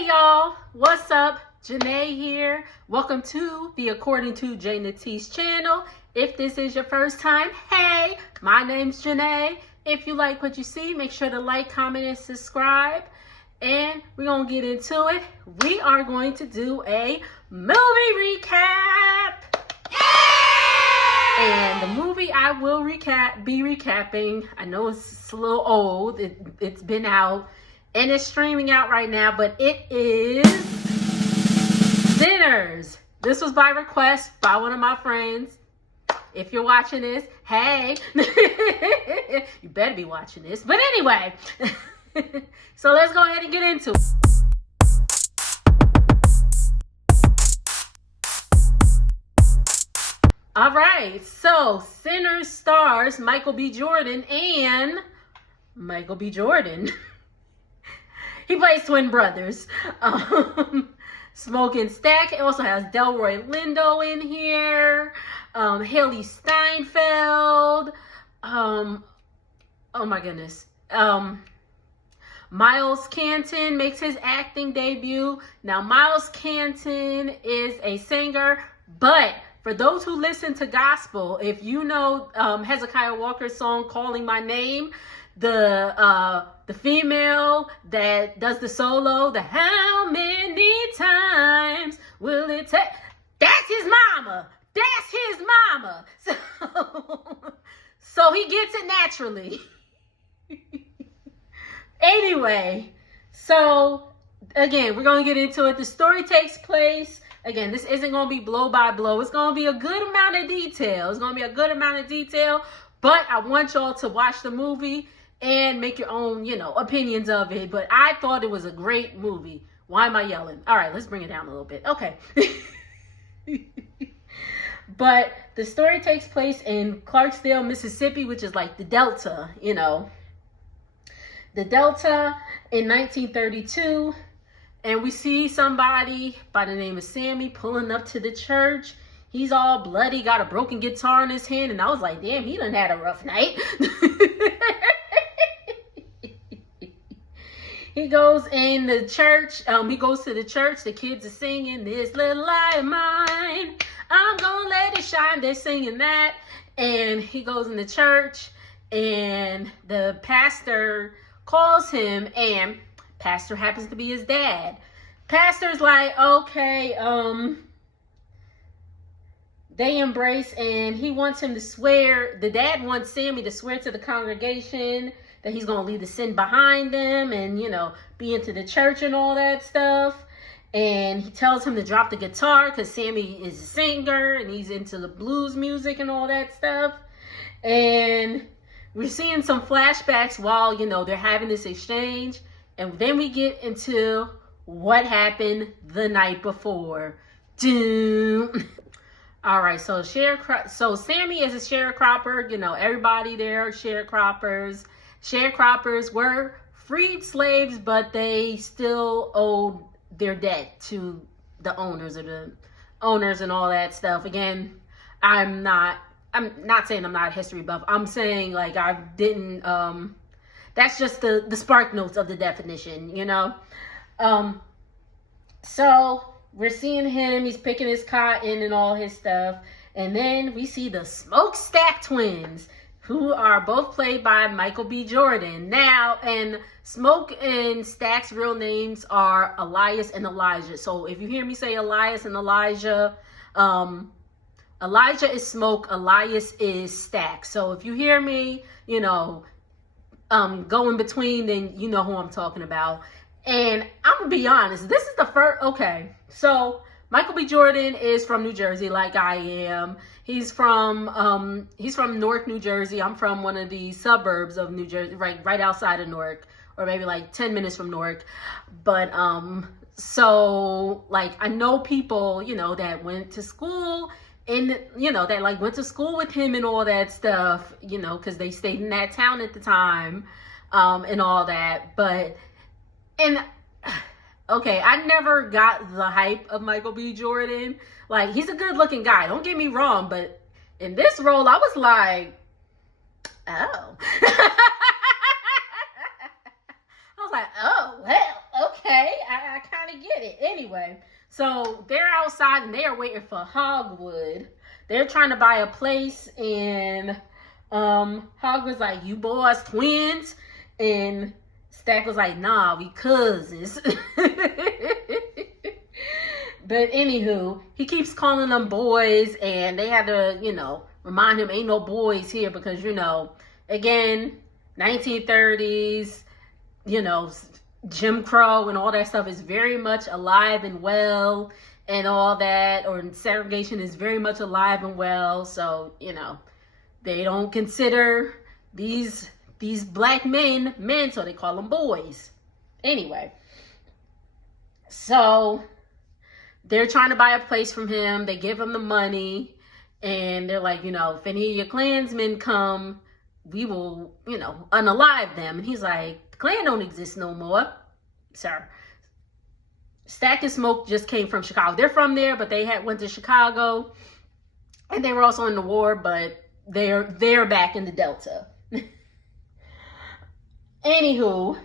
Hey y'all, what's up? Janae here. Welcome to the According to Jay Natisse channel. If this is your first time, hey, my name's Janae. If you like what you see, make sure to like, comment, and subscribe. And we're going to get into it. We are going to do a movie recap. And the movie I will be recapping, I know it's a little old. It's been out. And it's streaming out right now, but it is Sinners. This was by request by one of my friends. If you're watching this, hey, you better be watching this. But anyway, so let's go ahead and get into it. All right, so Sinners stars Michael B. Jordan and Michael B. Jordan. He plays twin brothers. Smoke and Stack. It also has Delroy Lindo in here. Haley Steinfeld. Oh my goodness. Miles Canton makes his acting debut. Now, Miles Canton is a singer, but for those who listen to gospel, if you know Hezekiah Walker's song, Calling My Name, the female that does the solo, the how many times will it take? That's his mama. That's his mama. So he gets it naturally. Anyway, so again, we're going to get into it. The story takes place, again, this isn't going to be blow by blow. It's going to be a good amount of detail. It's going to be a good amount of detail, but I want y'all to watch the movie and make your own, opinions of it. But I thought it was a great movie. Why am I yelling? All right, let's bring it down a little bit. Okay. But the story takes place in Clarksdale, Mississippi, which is like the Delta, the Delta in 1932. And we see somebody by the name of Sammy pulling up to the church. He's all bloody, got a broken guitar in his hand. And I was like, damn, he done had a rough night. He goes in the church. He goes to the church. The kids are singing, "This little light of mine, I'm gonna let it shine." They're singing that. And he goes in the church. And the pastor calls him. And pastor happens to be his dad. Pastor's like, okay, they embrace. And he wants him to swear. The dad wants Sammy to swear to the congregation that he's going to leave the sin behind them and, be into the church and all that stuff. And he tells him to drop the guitar because Sammy is a singer and he's into the blues music and all that stuff. And we're seeing some flashbacks while, they're having this exchange. And then we get into what happened the night before. All right, so Sammy is a sharecropper. Everybody there are sharecroppers. Sharecroppers were freed slaves, but they still owed their debt to the owners and all that stuff. Again, I'm not saying I'm not a history buff. I'm saying like I didn't. That's just the spark notes of the definition, So we're seeing him. He's picking his cotton and all his stuff, and then we see the Smokestack twins, who are both played by Michael B. Jordan. Now, and Smoke and Stack's real names are Elias and Elijah. So if you hear me say Elias and Elijah, Elijah is Smoke, Elias is Stack. So if you hear me, go in between, then you know who I'm talking about. And I'm gonna be honest, this is the first, okay, so Michael B. Jordan is from New Jersey, like I am. He's from Newark, New Jersey. I'm from one of the suburbs of New Jersey, right outside of Newark, or maybe like 10 minutes from Newark. But so like I know people, that went to school and that like went to school with him and all that stuff, because they stayed in that town at the time, and all that. But okay, I never got the hype of Michael B. Jordan. Like, he's a good looking guy, don't get me wrong, but in this role, I was like, oh. I was like, oh, well, okay. I kind of Anyway, so they're outside and they are waiting for Hogwood. They're trying to buy a place, and Hogwood's like, you boys twins? And Stack was like, nah, we cousins. But anywho, he keeps calling them boys, and they had to, remind him ain't no boys here because, again, 1930s, Jim Crow and all that stuff is very much alive and well and all that, or segregation is very much alive and well. So, they don't consider these black men, so they call them boys. Anyway, so they're trying to buy a place from him. They give him the money, and they're like, if any of your Klansmen come, we will, unalive them. And he's like, the Klan don't exist no more, sir. Stack and Smoke just came from Chicago. They're from there, but they went to Chicago, and they were also in the war, but they're back in the Delta. Anywho,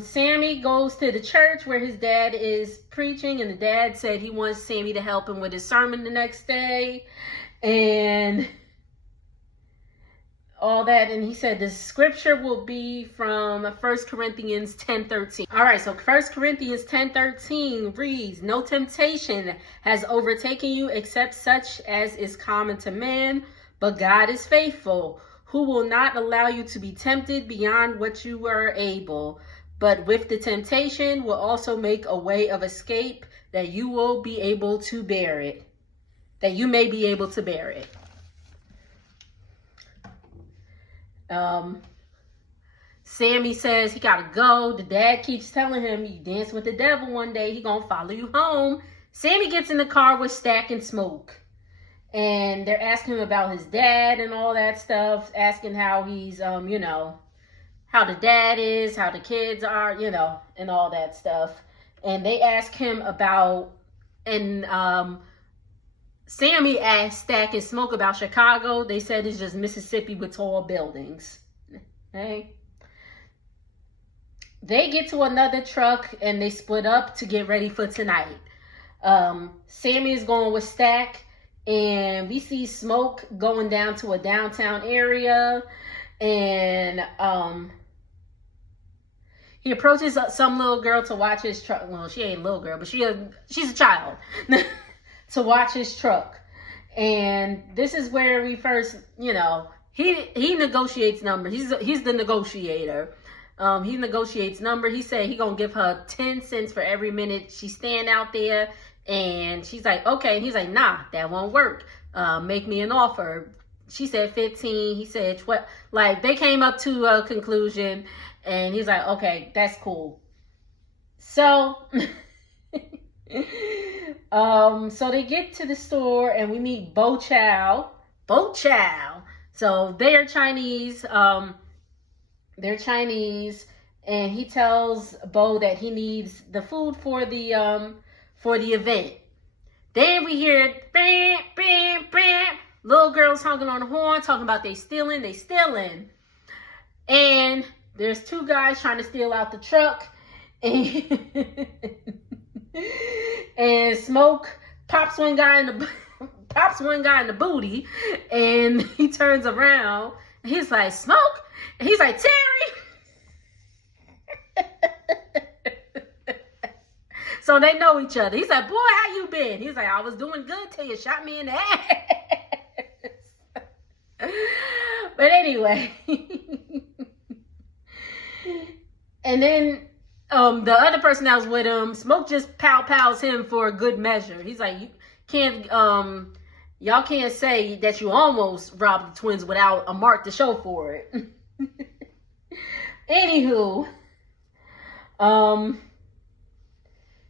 Sammy goes to the church where his dad is preaching, and the dad said he wants Sammy to help him with his sermon the next day and all that. And he said the scripture will be from 1 Corinthians 10:13. All right, so 1 Corinthians 10:13 reads, no temptation has overtaken you except such as is common to man, but God is faithful, who will not allow you to be tempted beyond what you are able, but with the temptation will also make a way of escape that you will be able to bear it. That you may be able to bear it. Sammy says he gotta go. The dad keeps telling him, you dance with the devil one day, he gonna follow you home. Sammy gets in the car with Stack and Smoke. And they're asking him about his dad and all that stuff, asking how he's, how the dad is, how the kids are, and all that stuff. And they ask him about, and Sammy asked Stack and Smoke about Chicago. They said it's just Mississippi with tall buildings. Okay. They get to another truck and they split up to get ready for tonight. Sammy is going with Stack. And we see Smoke going down to a downtown area, and he approaches some little girl to watch his truck. Well, she ain't a little girl, but she's a child to watch his truck. And this is where we first, he negotiates number. He's the negotiator. He negotiates number. He said he gonna give her 10 cents for every minute she's staying out there. And she's like, okay. And he's like, nah, that won't work. Make me an offer. She said 15. He said 12. Like, they came up to a conclusion. And he's like, okay, that's cool. So, so they get to the store and we meet Bo Chow. Bo Chow. So they are Chinese. They're Chinese. And he tells Bo that he needs the food for the event. Then we hear bam, bam, bam. Little girls honking on the horn, talking about they stealing. And there's two guys trying to steal out the truck. And Smoke pops one guy in the booty, and he turns around. And he's like, Smoke? And he's like, Terry. So they know each other. He's like, boy, how you been? He's like, I was doing good till you shot me in the ass. But anyway. And then the other person that was with him, Smoke just pows him for a good measure. He's like, you can't, y'all can't say that you almost robbed the twins without a mark to show for it. Anywho,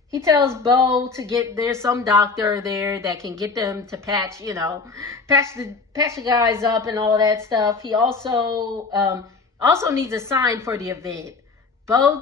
he tells Bo to there's some doctor there that can get them to patch the guys up and all that stuff. He also needs a sign for the event. Bo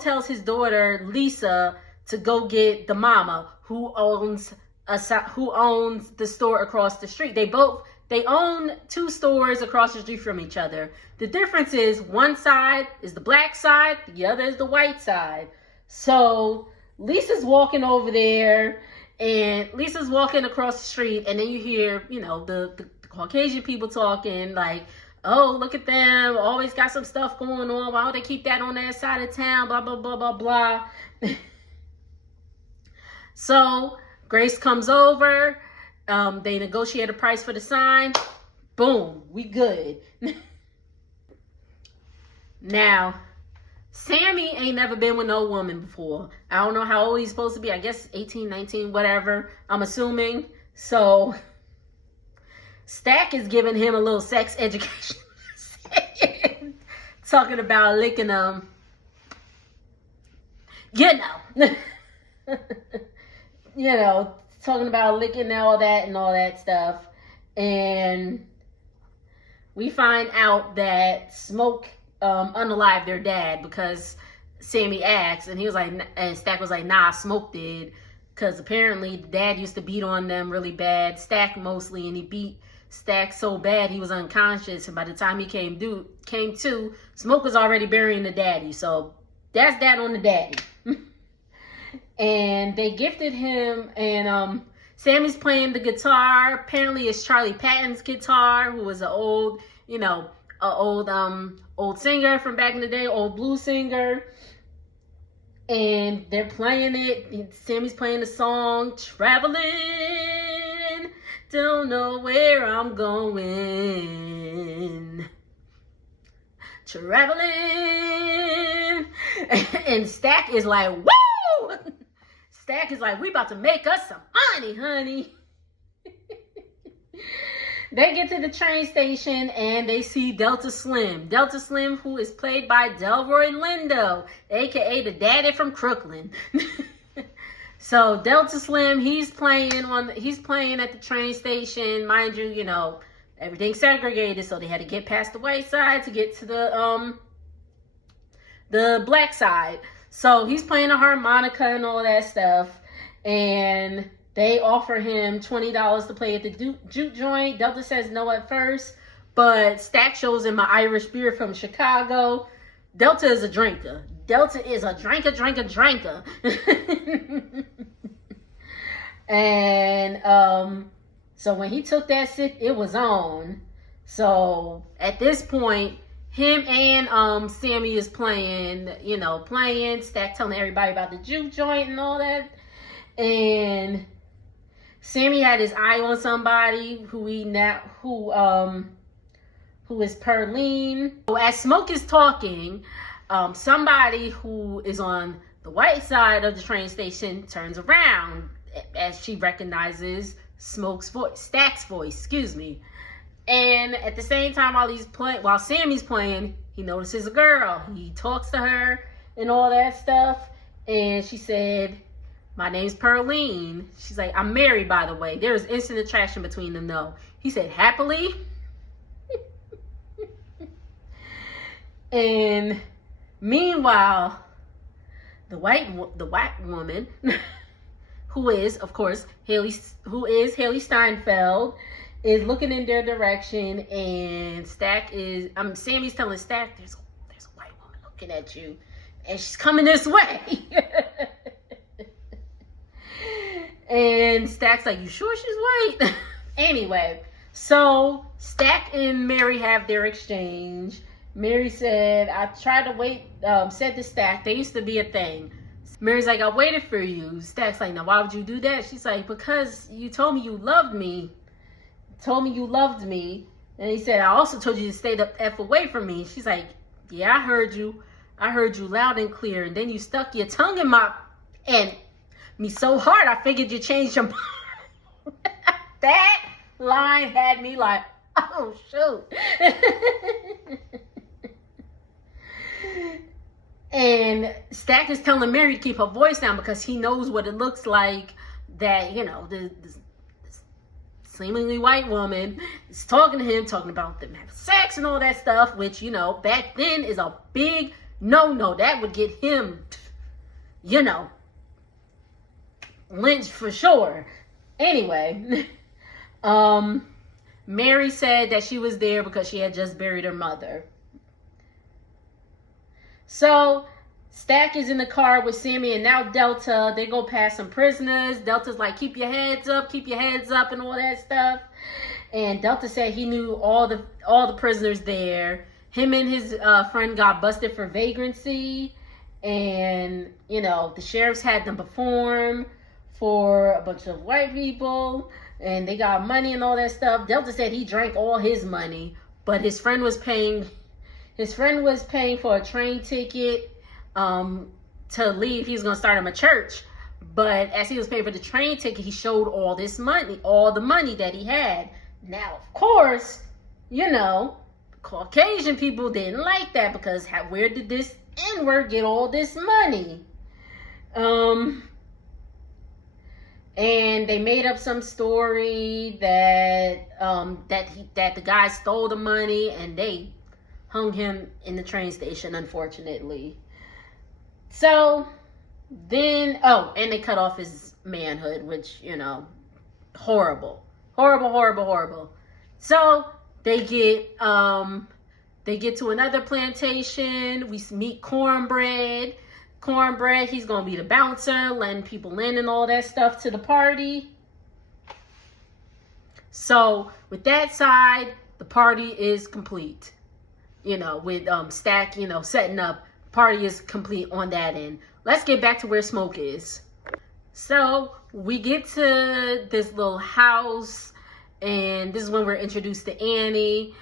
tells his daughter Lisa to go get the mama who owns the store across the street. They own two stores across the street from each other. The difference is one side is the black side, the other is the white side. So Lisa's walking over there, and Lisa's walking across the street, and then you hear, you know, the Caucasian people talking like, oh, look at them, always got some stuff going on. Why don't they keep that on their side of town? Blah, blah, blah, blah, blah. So Grace comes over. They negotiate a price for the sign. Boom, we good. Now, Sammy ain't never been with no woman before. I don't know how old he's supposed to be. I guess 18, 19, whatever. I'm assuming. So Stack is giving him a little sex education. Talking about licking them. You know. You know, talking about licking all that stuff. And we find out that Smoke unalived their dad because Sammy asked, and he was like, and Stack was like, nah, Smoke did, because apparently dad used to beat on them really bad, Stack mostly, and he beat Stack so bad he was unconscious, and by the time he came to, Smoke was already burying the daddy. So that's that on the daddy. And they gifted him, and Sammy's playing the guitar. Apparently it's Charlie Patton's guitar, who was an old, you know, old singer from back in the day, old blues singer. And they're playing it. Sammy's playing the song, traveling, don't know where I'm going, traveling. And Stack is like, woo! Stack is like, we about to make us some money, honey. They get to the train station and they see Delta Slim. Delta Slim, who is played by Delroy Lindo, aka the daddy from Crooklyn. So Delta Slim, he's playing at the train station. Mind you, you know, everything's segregated, so they had to get past the white side to get to the black side. So he's playing a harmonica and all that stuff, and they offer him $20 to play at the juke joint. Delta says no at first, but Stack shows him an Irish beer from Chicago. Delta is a drinker. Delta is a drinker. And so when he took that sip, it was on. So at this point, him and Sammy is playing, Stack telling everybody about the juke joint and all that. And Sammy had his eye on somebody who is Perline. So as Smoke is talking, somebody who is on the white side of the train station turns around as she recognizes Stack's voice, excuse me. And at the same time, while Sammy's playing, he notices a girl. He talks to her and all that stuff. And she said, my name's Perline. She's like, I'm married, by the way. There's instant attraction between them, though. He said, happily? And meanwhile, the white woman, who is Haley Steinfeld, is looking in their direction, and Sammy's telling Stack, there's a white woman looking at you, and she's coming this way. And Stack's like, you sure she's white? Anyway, so Stack and Mary have their exchange. Mary said, I tried to wait, said to Stack, they used to be a thing. Mary's like, I waited for you. Stack's like, now why would you do that? She's like, because you told me you loved me. And he said, I also told you to stay the F away from me. She's like, yeah, I heard you loud and clear. And then you stuck your tongue in me so hard, I figured you changed your mind. That line had me like, oh, shoot. And Stack is telling Mary to keep her voice down because he knows what it looks like that, this seemingly white woman is talking to him, talking about them having sex and all that stuff, which, back then is a big no-no. That would get him, lynched for sure. Anyway, Mary said that she was there because she had just buried her mother. So Stack is in the car with Sammy and now Delta. They go past some prisoners. Delta's like, keep your heads up, and all that stuff. And Delta said he knew all the prisoners there. Him and his friend got busted for vagrancy. And, you know, the sheriffs had them perform for a bunch of white people. And they got money and all that stuff. Delta said he drank all his money. But his friend was paying for a train ticket to leave. He was going to start him a church. But as he was paying for the train ticket, he showed all this money, all the money that he had. Now, of course, you know, Caucasian people didn't like that because where did this N-word get all this money? And they made up some story that that the guy stole the money and they hung him in the train station, unfortunately. So then, and they cut off his manhood, which, you know, horrible. So they get to another plantation. We meet Cornbread. He's gonna be the bouncer, letting people in and all that stuff to the party. So with that side, the party is complete. You know, with Stack, you know, setting up, party is complete on that end. Let's get back to where Smoke is. So we get to this little house, and this is when we're introduced to Annie.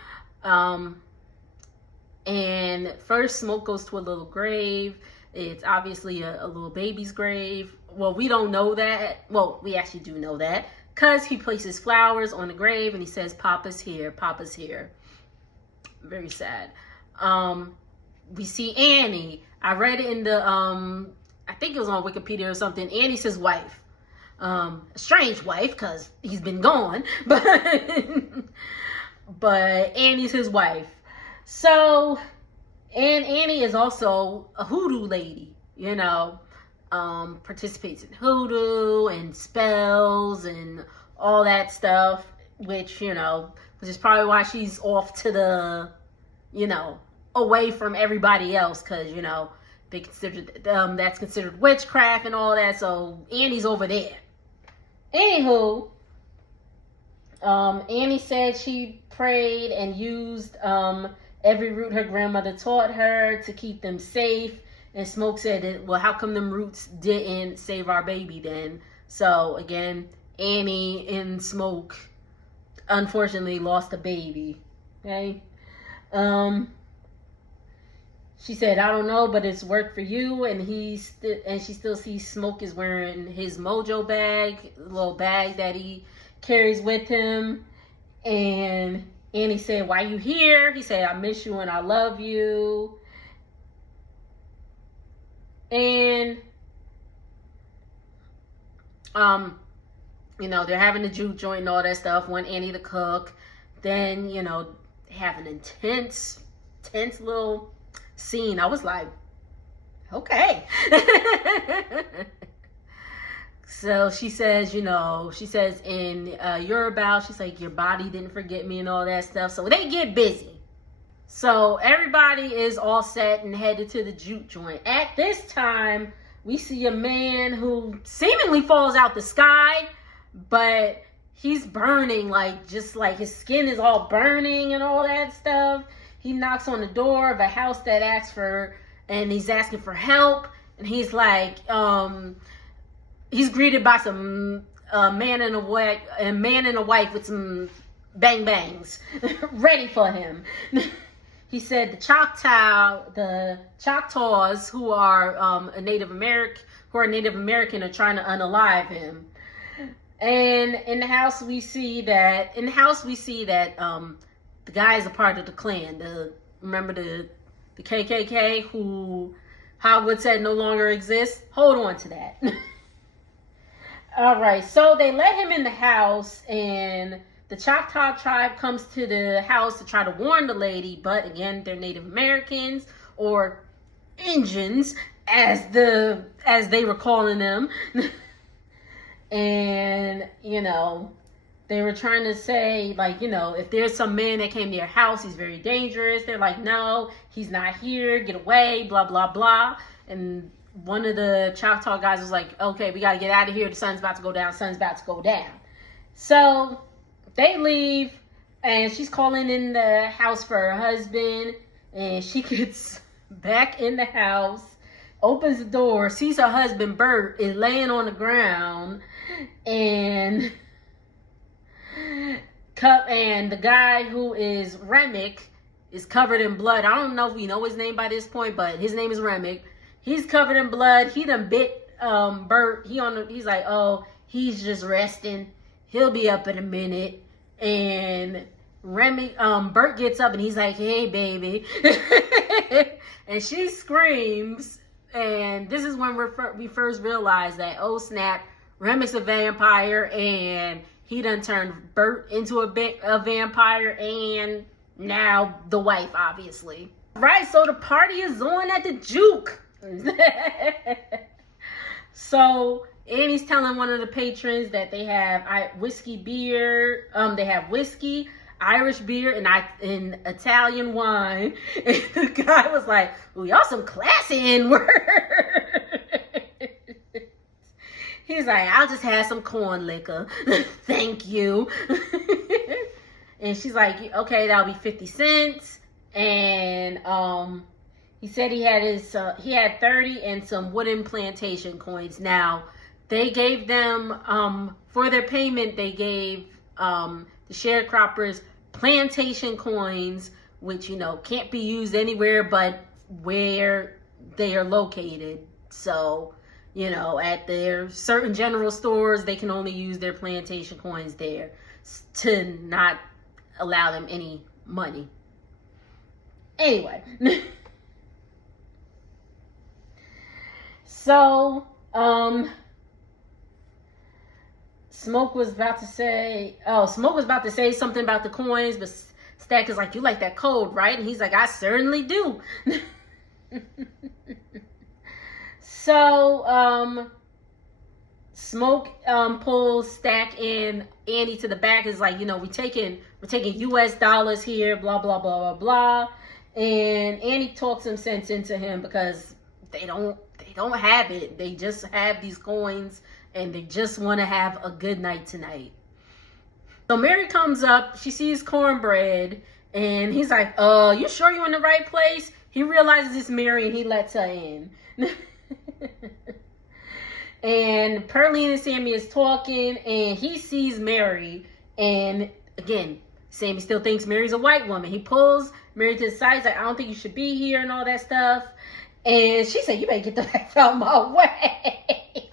And first Smoke goes to a little grave. It's obviously a little baby's grave. Well, we don't know that. Well, we actually do know that, because he places flowers on the grave and he says, Papa's here, Papa's here. Very sad. We see Annie. I read it in the, I think it was on Wikipedia or something. Annie's his wife. A strange wife, because he's been gone. But Annie's his wife. So, and Annie is also a hoodoo lady, you know. Participates in hoodoo and spells and all that stuff. Which, you know, which is probably why she's off to the, you know, away from everybody else, because, you know, they consider that's considered witchcraft and all that. So Annie's over there. Anywho, Annie said she prayed and used every root her grandmother taught her to keep them safe. And Smoke said, well, how come them roots didn't save our baby then? So again, Annie and Smoke unfortunately lost a baby. Okay. She said, I don't know, but it's worked for you. And she still sees Smoke is wearing his mojo bag, little bag that he carries with him. And Annie said, why you here? He said, I miss you and I love you. And you know, they're having the juke joint and all that stuff. Want Annie to cook. Then, you know, they have an intense little scene. I was like, okay. So she says, you know, in Yoruba, she's like, your body didn't forget me and all that stuff. So they get busy. So everybody is all set and headed to the juke joint. At this time, we see a man who seemingly falls out the sky, but he's burning, like, just like his skin is all burning and all that stuff. He knocks on the door of a house that asks for, and he's asking for help. And he's like, he's greeted by some man and a wife with some bang bangs ready for him. He said the Choctaws who are Native American, are trying to unalive him. And in the house we see that the guy is a part of the Klan. Remember the KKK, who Hogwarts said no longer exists? Hold on to that. All right, so they let him in the house, and the Choctaw tribe comes to the house to try to warn the lady, but again, they're Native Americans, or Injuns, as they were calling them. And, you know, they were trying to say, like, you know, if there's some man that came to your house, he's very dangerous. They're like, no, he's not here, get away, blah, blah, blah. And one of the Choctaw guys was like, okay, we got to get out of here. The sun's about to go down. Sun's about to go down. So they leave, and she's calling in the house for her husband. And she gets back in the house, opens the door, sees her husband, Bert, is laying on the ground. And the guy who is Remick is covered in blood. I don't know if we know his name by this point, but his name is Remick. He's covered in blood. He done bit Bert. He's like, oh, he's just resting. He'll be up in a minute. And Bert gets up and he's like, hey, baby. And she screams. And this is when we first realize that, oh, snap, Remick's a vampire. And he done turned Bert into a vampire. And now the wife, obviously. Right, so the party is on at the Juke. So Annie's telling one of the patrons that they have whiskey beer. They have whiskey, Irish beer, and Italian wine. And the guy was like, "Ooh, y'all some classy N-words." He's like, "I'll just have some corn liquor, thank you." And she's like, "Okay, that'll be 50 cents." And he said he had 30 and some wooden plantation coins. Now, they gave them, for their payment, they gave the sharecroppers plantation coins, which, can't be used anywhere but where they are located. So, at their certain general stores, they can only use their plantation coins there to not allow them any money. Anyway. So, Smoke was about to say something about the coins, but Stack is like, you like that code, right? And he's like, I certainly do. So, Smoke pulls Stack and Annie to the back. Is like, we're taking US dollars here, blah, blah, blah, blah, blah. And Annie talks some sense into him because they don't have it. They just have these coins and they just want to have a good night tonight. So Mary comes up, she sees Cornbread, and he's like, you sure you're in the right place? He realizes it's Mary and he lets her in. And Pearline and Sammy is talking and he sees Mary, and again, Sammy still thinks Mary's a white woman. He pulls Mary to the side. He's like, I don't think you should be here and all that stuff. And she said, you better get the heck out of my way.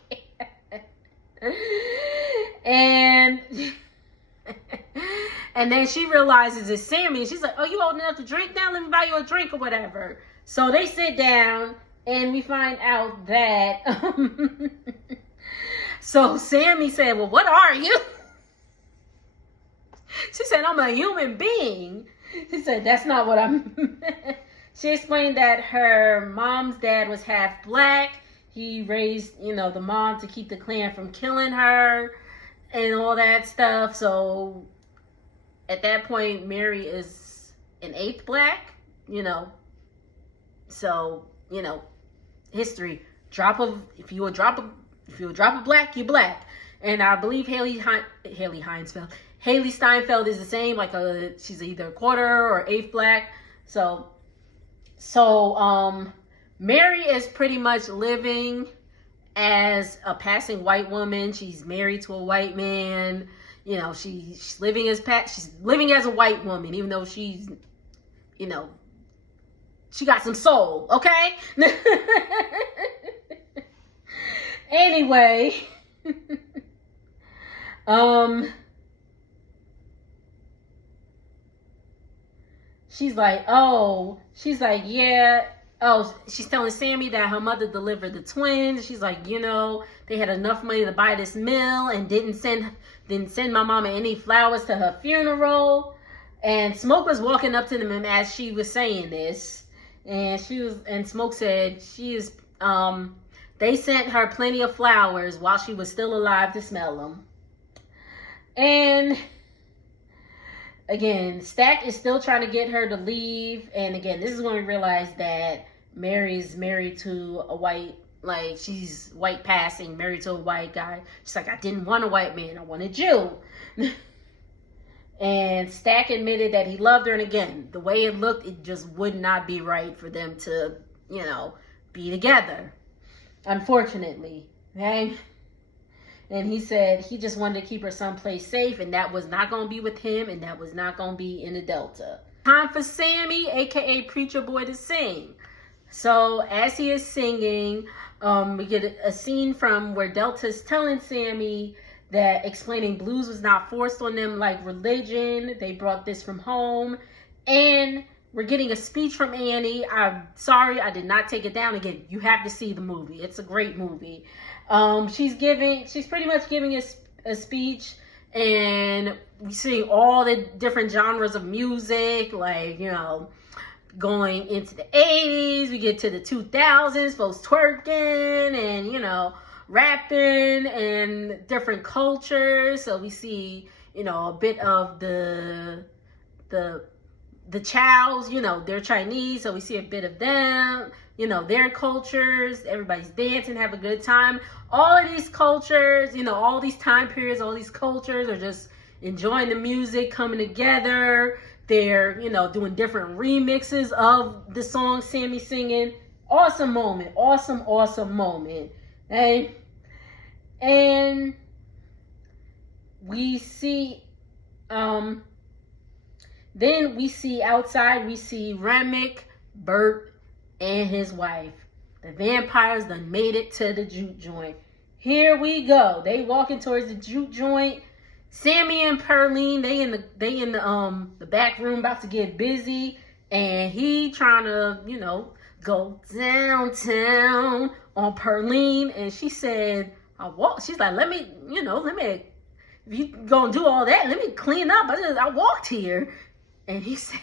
And then she realizes it's Sammy. And she's like, oh, you old enough to drink now? Let me buy you a drink or whatever. So they sit down and we find out that... So Sammy said, well, what are you? She said, I'm a human being. She said, that's not what I'm... She explained that her mom's dad was half black. He raised, the mom to keep the Klan from killing her and all that stuff. So at that point, Mary is an eighth black, So, history. If you a drop of black, you're black. And I believe Haley Steinfeld is the same. Like she's either a quarter or eighth black. So Mary is pretty much living as a passing white woman. She's married to a white man. She's living as a white woman, even though she's, she got some soul, okay? Anyway, she's like, yeah. Oh, she's telling Sammy that her mother delivered the twins. She's like, they had enough money to buy this mill and didn't send my mama any flowers to her funeral. And Smoke was walking up to them as she was saying this. And Smoke said they sent her plenty of flowers while she was still alive to smell them. And again, Stack is still trying to get her to leave. And again, this is when we realize that Mary's married to a white, like, she's white passing, married to a white guy. She's like, I didn't want a white man, I wanted you. And Stack admitted that he loved her, and again, the way it looked, it just would not be right for them to, you know, be together, unfortunately. Okay? And he said he just wanted to keep her someplace safe, and that was not going to be with him, and that was not going to be in the Delta. Time for Sammy, aka Preacher Boy, to sing. So as he is singing, we get a scene from where Delta's telling Sammy that explaining blues was not forced on them like religion. They brought this from home. And we're getting a speech from Annie. I'm sorry, I did not take it down. Again, you have to see the movie. It's a great movie. She's pretty much giving a speech, and we see all the different genres of music, like, you know, going into the 80s, we get to the 2000s, folks twerking and, you know, rapping and different cultures. So we see, you know, a bit of the Chows, you know, they're Chinese, so we see a bit of them, you know, their cultures. Everybody's dancing, have a good time. All of these cultures, you know, all these time periods, all these cultures are just enjoying the music, coming together. They're, you know, doing different remixes of the song Sammy singing. Awesome moment. Awesome, awesome moment. Okay? And we see, then we see outside, we see Remick, Bert, and his wife. The vampires done made it to the juke joint. Here we go. They walking towards the juke joint. Sammy and Pearline, they in the back room about to get busy, and he trying to, you know, go downtown on Pearline. And she said, she's like, let me, if you gonna do all that, let me clean up. I walked here. And he said,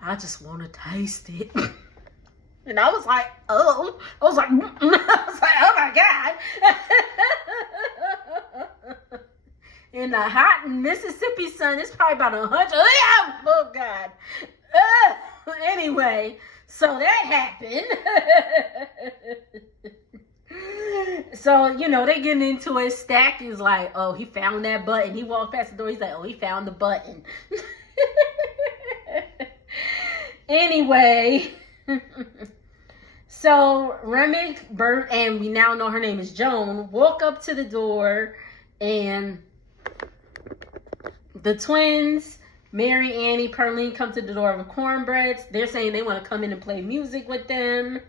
I just want to taste it. And I was like, oh. I was like, oh my God. In the hot Mississippi sun, it's probably about 100. Oh God. Anyway, so that happened. So, you know, they getting into it. Stack is like, oh, he found that button. He walked past the door. He's like, oh, he found the button. Anyway. So, Remick, Bert, and we now know her name is Joan, walk up to the door, and the twins, Mary, Annie, Pearline, come to the door of the Cornbreads. They're saying they want to come in and play music with them.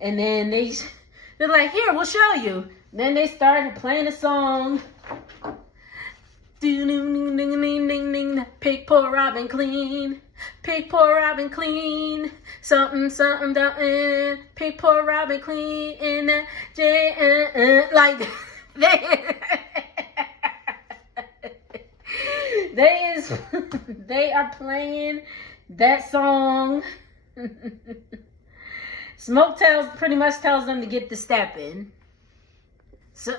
And then they're like, here, we'll show you. Then they started playing a song. Pick poor Robin clean. Pick poor Robin clean. Something, something, pick poor Robin clean. In the like, they are playing that song. Smoke pretty much tells them to get the step in. So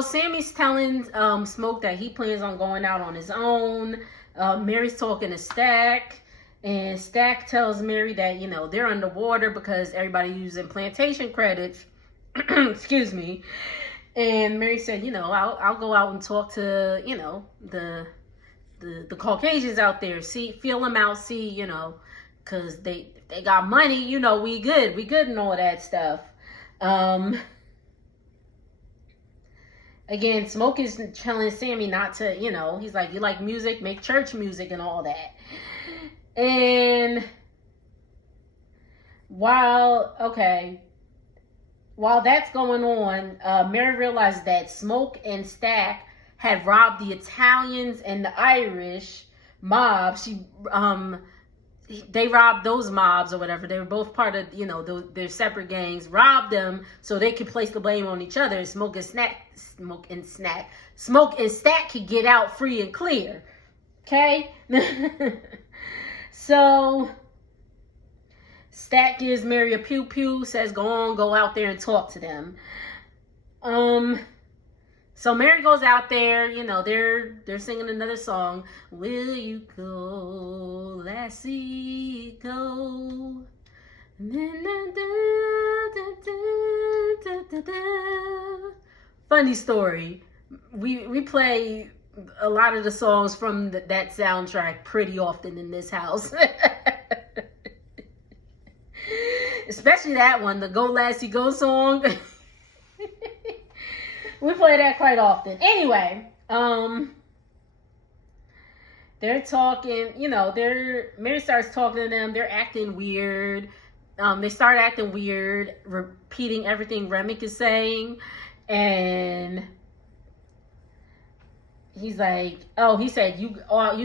Sammy's telling Smoke that he plans on going out on his own. Mary's talking to Stack. And Stack tells Mary that, you know, they're underwater because everybody's using plantation credits. Excuse me. And Mary said, you know, I'll go out and talk to, you know, the Caucasians out there. Feel them out, see, you know, because they got money, you know, we good and all that stuff. Again, Smoke is telling Sammy not to, you know, he's like, you like music, make church music and all that. And while that's going on, Mary realized that Smoke and Stack had robbed the Italians and the Irish mob. They robbed those mobs or whatever. They were both part of, you know, their separate gangs. Robbed them so they could place the blame on each other. Smoke and Stack could get out free and clear. Okay? So Stack gives Mary a pew pew, says go out there and talk to them. So Mary goes out there, you know, they're singing another song. Will you go, lassie, go? Funny story. We play a lot of the songs from that soundtrack pretty often in this house. Especially that one, the Go Lassie Go song. We play that quite often. Anyway, they're talking, Mary starts talking to them. They're acting weird. They start acting weird, repeating everything Remick is saying. And he's like, oh, he said, you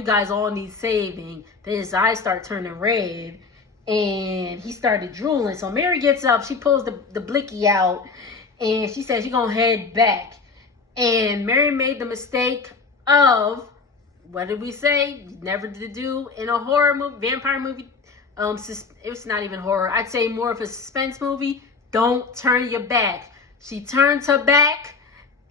guys all need saving. Then his eyes start turning red. And he started drooling. So Mary gets up. She pulls the blicky out. And she says she's going to head back. And Mary made the mistake of, what did we say? Never to do in a horror movie, vampire movie. It's not even horror. I'd say more of a suspense movie. Don't turn your back. She turns her back.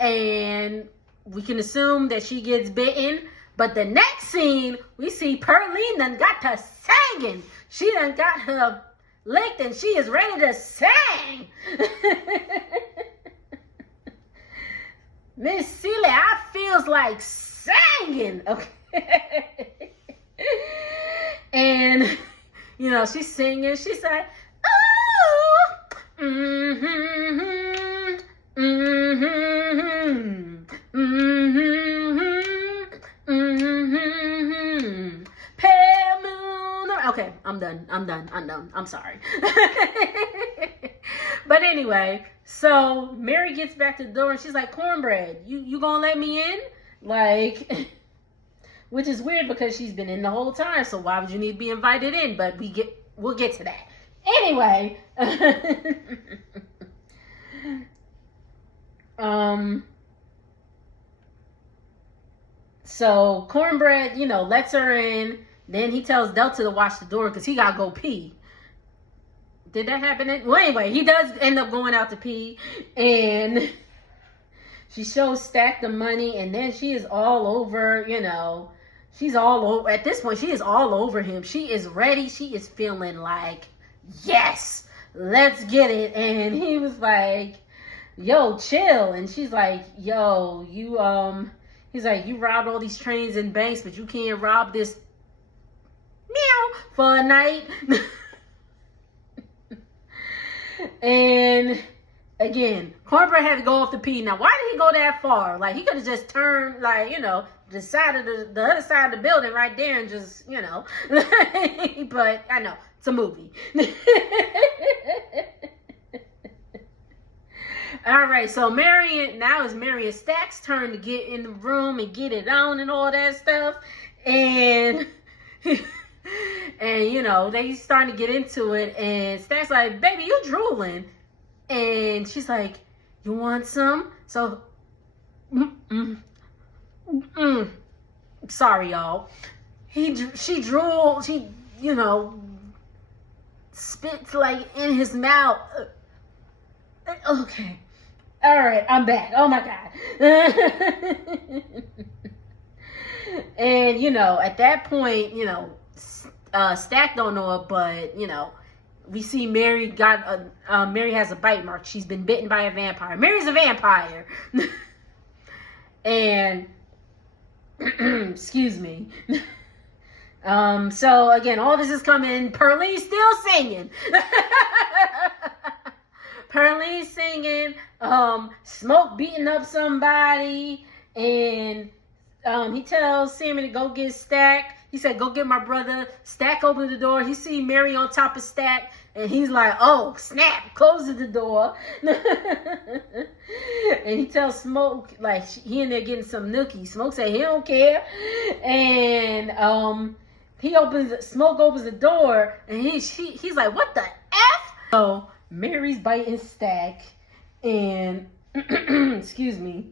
And we can assume that she gets bitten. But the next scene, we see Pearline done got her singing. She done got her licked and she is ready to sing. Miss Celie, I feels like singing. Okay. And, she's singing. She's like, oh, mm-hmm, mm-hmm, mm-hmm, mm-hmm. Pale moon. Okay, I'm done. I'm sorry. But anyway, so Mary gets back to the door and she's like, Cornbread, you gonna let me in? Like, which is weird because she's been in the whole time. So why would you need to be invited in? But we'll get to that. Anyway. So Cornbread, lets her in. Then he tells Delta to watch the door because he gotta go pee. Did that happen? Well, anyway, he does end up going out to pee. And she shows Stack the money. And then she is all over, she's all over. At this point, she is all over him. She is ready. She is feeling like, yes, let's get it. And he was like, yo, chill. And she's like, yo, he's like, you robbed all these trains and banks, but you can't rob this meow for a night. And again, Cornbread had to go off the pee. Now, why did he go that far? Like, he could have just turned, like, the side of the other side of the building right there and just, But I know, it's a movie. All right, so now it's Mary and Stack's turn to get in the room and get it on and all that stuff. And they starting to get into it. And Stack's like, baby, you drooling. And she's like, you want some? So, sorry, y'all. She drooled. She, spits like in his mouth. Okay. All right, I'm back. Oh my God. And, at that point, Stack don't know it, but, we see Mary Mary has a bite mark. She's been bitten by a vampire. Mary's a vampire. And, excuse me. So again, all this is coming. Pearline's still singing. Pearline's singing. Smoke beating up somebody. And he tells Sammy to go get Stack. He said, go get my brother. Stack opened the door. He see Mary on top of Stack. And he's like, oh, snap. Closes the door. And he tells Smoke, like, he in there getting some nookie. Smoke said he don't care. And Smoke opens the door. And he's like, what the F? So Mary's biting Stack. And, excuse me.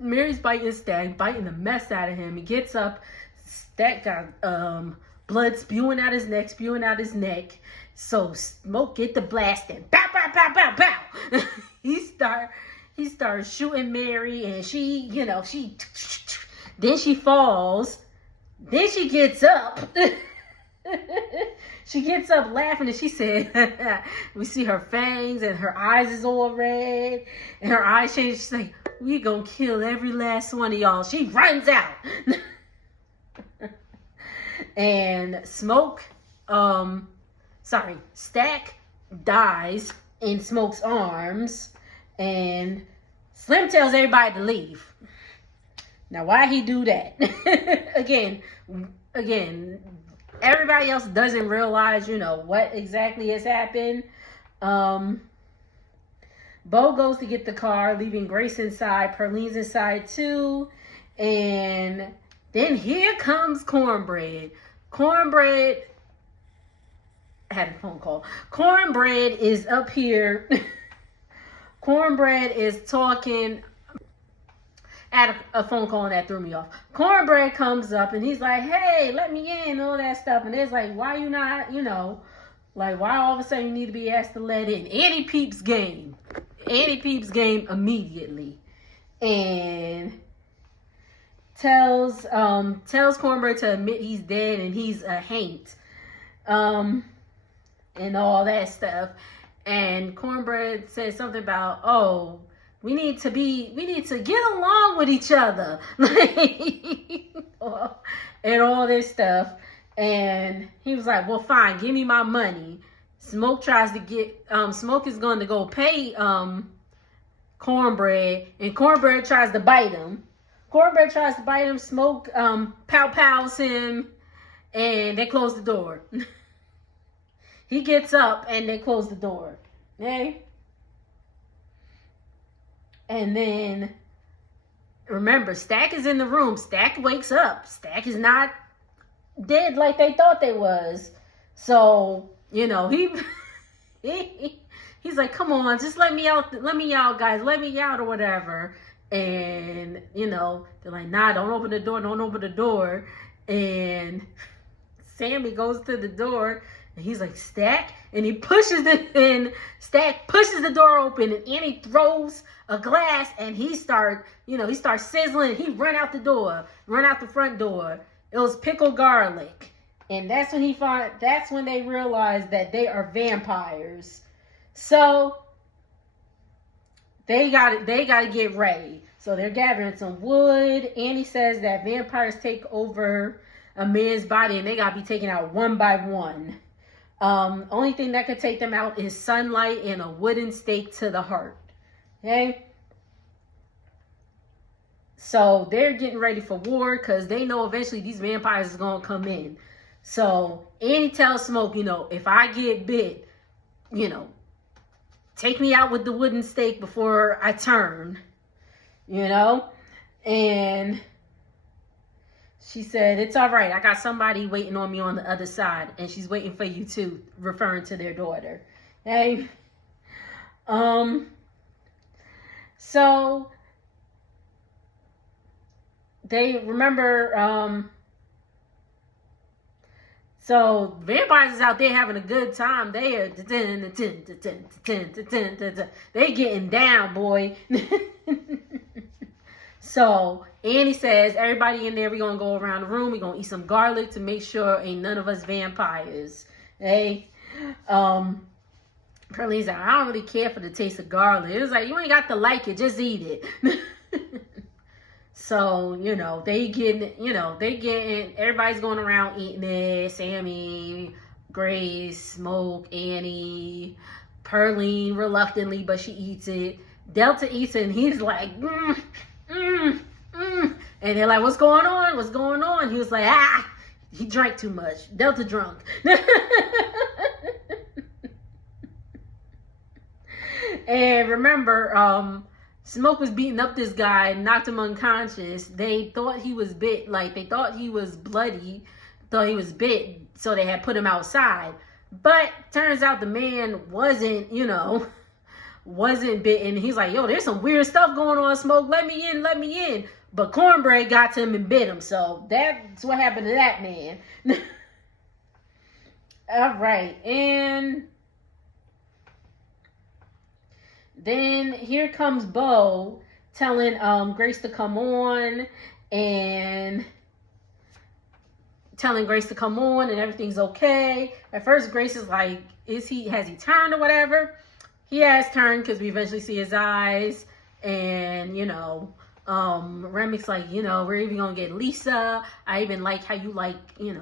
Mary's biting Stack, biting the mess out of him. He gets up. Stack got blood spewing out his neck. So Smoke get the blasting. Bow, bow, bow, bow, bow. He starts shooting Mary, and she then she falls. Then she gets up. she gets up laughing and she said, we see her fangs and her eyes is all red and her eyes change. She's like, we gonna kill every last one of y'all. She runs out. And Stack dies in Smoke's arms, and Slim tells everybody to leave. Now, why he do that? again, everybody else doesn't realize, what exactly has happened. Bo goes to get the car, leaving Grace inside. Perlene's inside too, and then here comes Cornbread. Cornbread had a phone call. Cornbread is up here. Cornbread is talking. Had a phone call and that threw me off. Cornbread comes up and he's like, hey, let me in, all that stuff. And it's like, why you not, why all of a sudden you need to be asked to let in? Annie Peeps game. Annie Peeps game immediately. And tells Cornbread to admit he's dead and he's a haint. And all that stuff. And Cornbread says something about, oh, we need to get along with each other. And all this stuff. And he was like, well, fine, give me my money. Smoke tries to get, Smoke is going to go pay Cornbread. And Cornbread tries to bite him. Smoke pows him. And they close the door. He gets up and they close the door. Okay? And then, remember, Stack is in the room. Stack wakes up. Stack is not dead like they thought they was. So, he's like, come on, just let me out, guys. Let me out or whatever. And, they're like, nah, don't open the door. And Sammy goes to the door. And he's like, Stack? And he pushes it in. Stack pushes the door open and Annie throws a glass and he starts sizzling. He run out the front door. It was pickled garlic. And that's when they realize that they are vampires. So they gotta get ready. So they're gathering some wood. Annie says that vampires take over a man's body and they gotta be taken out one by one. Only thing that could take them out is sunlight and a wooden stake to the heart. Okay? So they're getting ready for war because they know eventually these vampires is going to come in. So Annie tells Smoke, if I get bit, take me out with the wooden stake before I turn. And she said, it's all right. I got somebody waiting on me on the other side. And she's waiting for you too, referring to their daughter. Okay? So they remember, so vampires is out there having a good time. They are, they getting down, boy. So Annie says, everybody in there, we're going to go around the room. We're going to eat some garlic to make sure ain't none of us vampires. Hey, Pearlie's like, I don't really care for the taste of garlic. It was like, you ain't got to like it, just eat it. So, they getting, everybody's going around eating it. Sammy, Grace, Smoke, Annie, Perline reluctantly, but she eats it. Delta eats it and he's like, and they're like, what's going on? He was like, he drank too much. Delta drunk. And remember, Smoke was beating up this guy and knocked him unconscious. They thought he was bit, they thought he was bloody, thought he was bit, so they had put him outside. But turns out the man wasn't, wasn't bitten. He's like, yo, there's some weird stuff going on, Smoke. Let me in. But Cornbread got to him and bit him. So that's what happened to that man. All right. And then here comes Bo telling Grace to come on and telling Grace to come on and everything's okay. At first, Grace is like, has he turned or whatever? He has turned because we eventually see his eyes. And, Remic's like, we're even going to get Lisa. I even like how you like,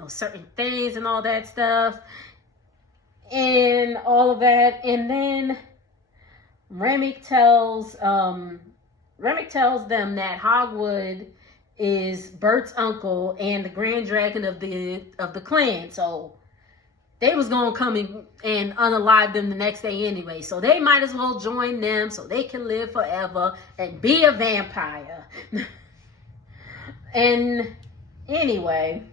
certain things and all that stuff. And all of that. And then Remic tells them that Hogwood is Bert's uncle and the Grand Dragon of the clan. So they was gonna come and unalive them the next day anyway. So they might as well join them so they can live forever and be a vampire. And anyway,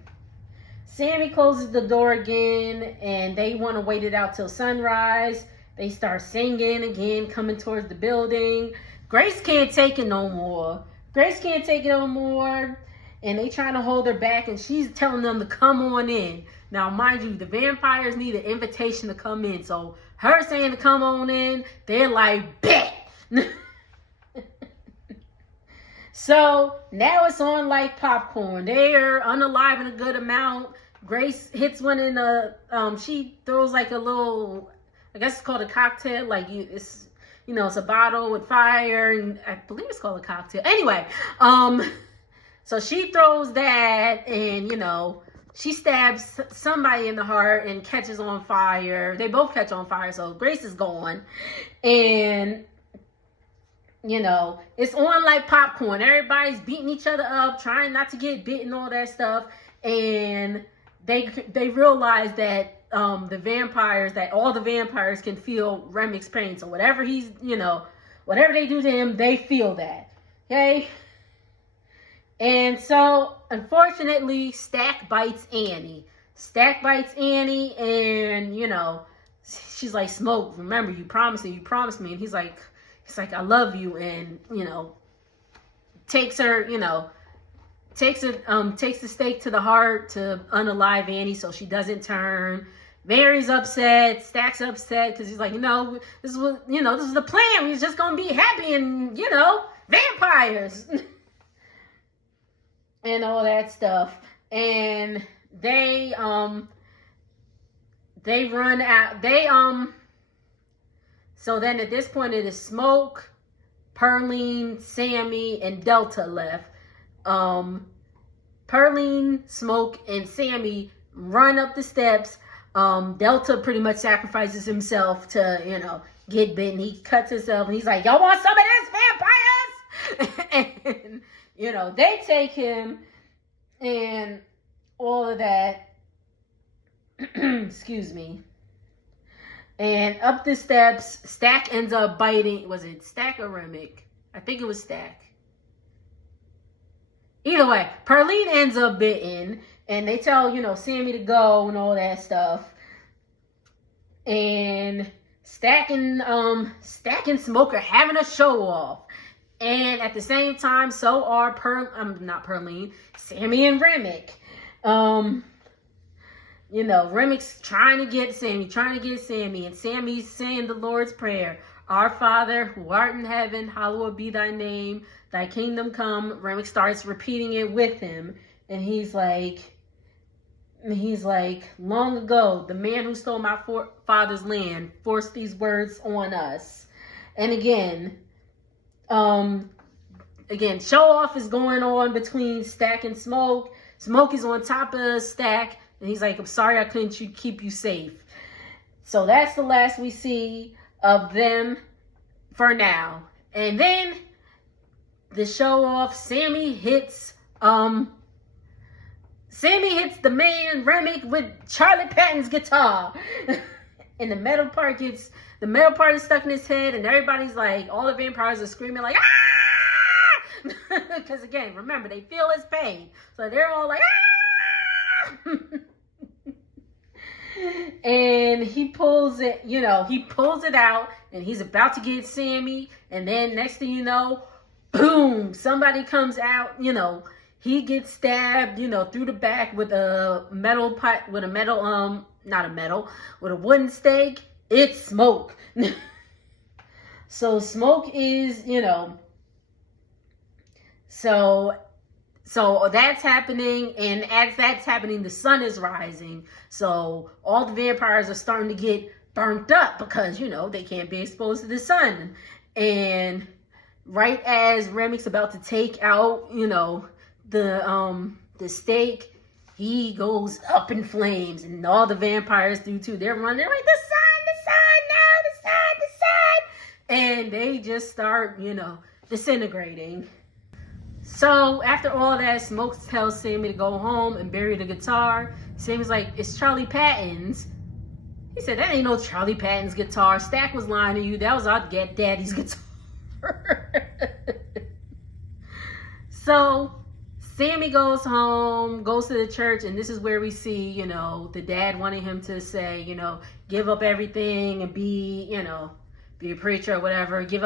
Sammy closes the door again and they want to wait it out till sunrise. They start singing again, coming towards the building. Grace can't take it no more. And they trying to hold her back, and she's telling them to come on in. Now, mind you, the vampires need an invitation to come in. So her saying to come on in, they're like, bet. So now it's on like popcorn. They're unaliving a good amount. Grace hits one in she throws like a little, I guess it's called a cocktail. Like it's a bottle with fire, and I believe it's called a cocktail. Anyway, so she throws that, and she stabs somebody in the heart and catches on fire. They both catch on fire, so Grace is gone. And it's on like popcorn. Everybody's beating each other up, trying not to get bit and all that stuff. And they realize that all the vampires can feel Remic's pain. So whatever whatever they do to him, they feel that. Okay? And so, unfortunately, Stack bites Annie. And, she's like, Smoke, remember, you promised me. And he's like, I love you. And, takes her, takes the stake to the heart to unalive Annie so she doesn't turn. Mary's upset. Stack's upset because he's like, this is the plan. We're just going to be happy and, vampires. And all that stuff. And they run out. So then at this point it is Smoke, Pearline, Sammy, and Delta left. Pearline, Smoke, and Sammy run up the steps. Delta pretty much sacrifices himself to, get bitten. He cuts himself and he's like, y'all want some of this, vampires? And, they take him and all of that. Excuse me. And up the steps, Stack ends up biting. Was it Stack or Remic? I think it was Stack. Either way, Pearline ends up bitten. And they tell, Sammy to go and all that stuff. And Stack and Smoke are having a show off. And at the same time, so are Sammy and Remic. Remic's trying to get Sammy, and Sammy's saying the Lord's Prayer. Our Father, who art in heaven, hallowed be thy name. Thy kingdom come. Remic starts repeating it with him. And he's like, long ago, the man who stole my father's land forced these words on us. And again, show off is going on between Stack and Smoke. Smoke is on top of Stack, and he's like, I'm sorry I couldn't keep you safe. So that's the last we see of them for now. And then the show off, Sammy hits the man Remic with Charlie Patton's guitar. And the metal part is stuck in his head, and everybody's like, all the vampires are screaming like, ah! Because again, remember, they feel his pain. So they're all like, ah! And he pulls it out, and he's about to get Sammy, and then next thing you know, boom, somebody comes out, he gets stabbed, through the back with a wooden stake. It's Smoke. So Smoke is, so So that's happening, and as that's happening, the sun is rising. So all the vampires are starting to get burnt up because, you know, they can't be exposed to the sun. And right as Remy's about to take out, you know, the stake, he goes up in flames, and all the vampires do too. They're running, they're like, the sun, and they just start, you know, disintegrating. So after all that, Smoke tells Sammy to go home and bury the guitar. Sammy's like, it's Charlie Patton's. He said, that ain't no Charlie Patton's guitar. Stack was lying to you. That was our daddy's guitar. So Sammy goes home, goes to the church, and this is where we see, you know, the dad wanting him to say, you know, give up everything and be, you know, be a preacher or whatever. Give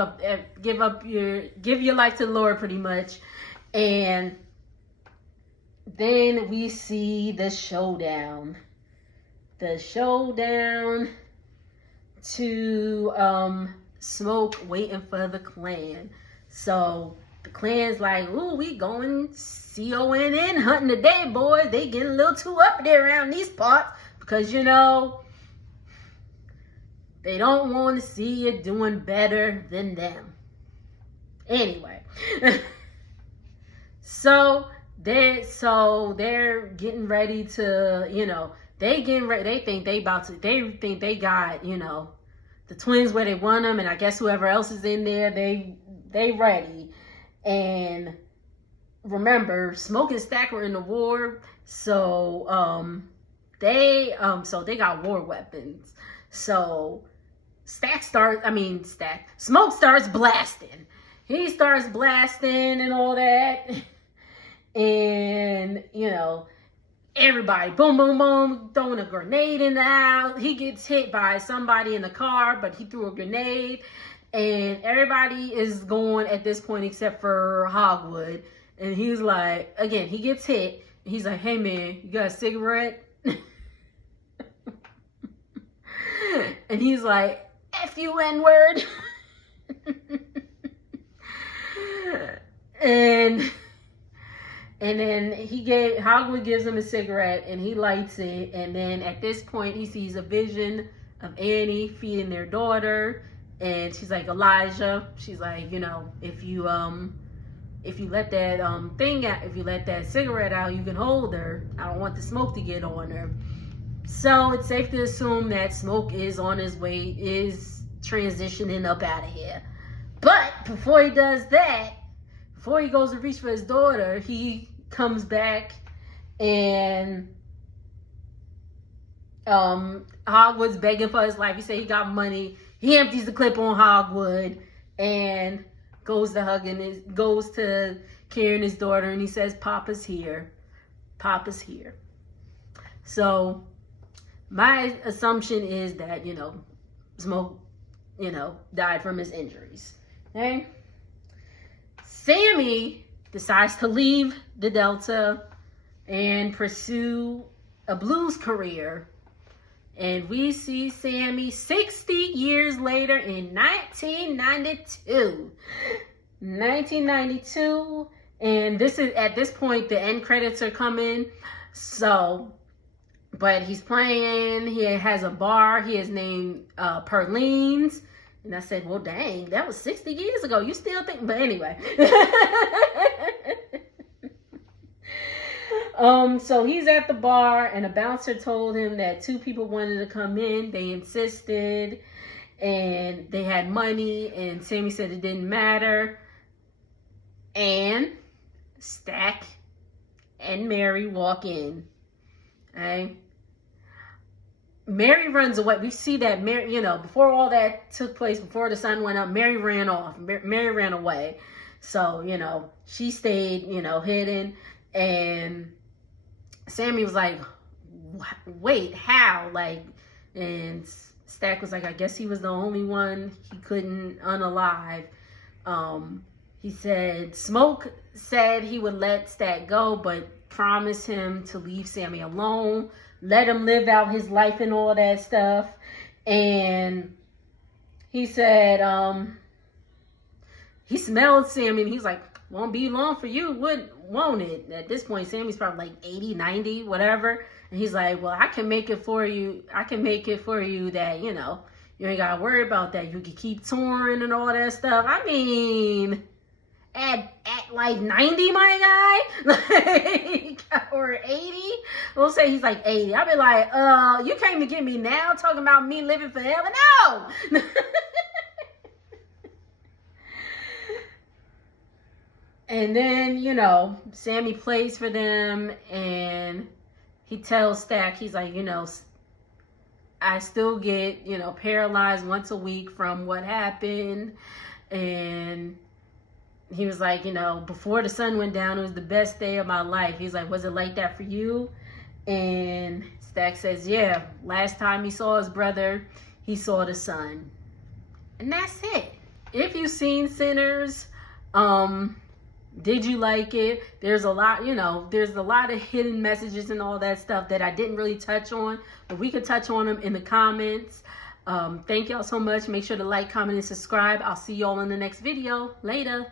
your life to the Lord, pretty much. And then we see the showdown. The showdown to Smoke waiting for the clan. So the clan's like, ooh, we going CONN hunting today, boys. They getting a little too up there around these parts because, you know, they don't want to see you doing better than them. Anyway. So they're getting ready to, you know, they think they got, you know, the twins where they want them, and I guess whoever else is in there, they ready. And remember, Smoke and Stack were in the war, so they got war weapons. So Smoke starts blasting. He starts blasting and all that. And, you know, everybody, boom, boom, boom, throwing a grenade in the house. He gets hit by somebody in the car, but he threw a grenade. And everybody is going at this point except for Hogwood. And he's like, again, he gets hit. And he's like, hey, man, you got a cigarette? And he's like, F you, N-word. And then Hogwood gives him a cigarette and he lights it. And then at this point, he sees a vision of Annie feeding their daughter. And she's like, Elijah, she's like, you know, if you let that thing out, if you let that cigarette out, you can hold her. I don't want the smoke to get on her. So it's safe to assume that Smoke is on his way, is transitioning up out of here. But before he does that, before he goes to reach for his daughter, he comes back and Hogwood's begging for his life. He said he got money. He empties the clip on Hogwood and goes to carrying his daughter, and he says, Papa's here. Papa's here. So my assumption is that, you know, Smoke, you know, died from his injuries. Okay? Sammy decides to leave the Delta and pursue a blues career. And we see Sammy 60 years later in 1992. 1992. And this is, at this point, the end credits are coming. So, but he's playing. He has a bar. He is named Perlene's. And I said, well, dang, that was 60 years ago. You still think? But anyway. So he's at the bar, and a bouncer told him that two people wanted to come in. They insisted, and they had money, and Sammy said it didn't matter. And Stack and Mary walk in. Okay? Mary runs away. We see that Mary, you know, before all that took place, before the sun went up, Mary ran off. Mary ran away. So, you know, she stayed, you know, hidden. And Sammy was like, wait, how? Like, and Stack was like, I guess he was the only one he couldn't unalive. He said, Smoke said he would let Stack go, but promised him to leave Sammy alone. Let him live out his life and all that stuff. And he said, he smelled Sammy and he's like, won't be long for you, won't it? At this point, Sammy's probably like 80, 90, whatever. And he's like, well, I can make it for you. I can make it for you that, you know, you ain't got to worry about that. You can keep touring and all that stuff. I mean, at like 90, my guy, like, or 80, we'll say he's like 80. I'll be like, you came to get me now talking about me living forever? No. And then, you know, Sammy plays for them, and he tells Stack, he's like, you know, I still get, you know, paralyzed once a week from what happened. And he was like, you know, before the sun went down, it was the best day of my life. He's like, was it like that for you? And Stack says, yeah, last time he saw his brother, he saw the sun. And that's it. If you've seen Sinners, did you like it? There's a lot, you know, there's a lot of hidden messages and all that stuff that I didn't really touch on, but we could touch on them in the comments. Thank y'all so much. Make sure to like, comment, and subscribe. I'll see y'all in the next video. Later.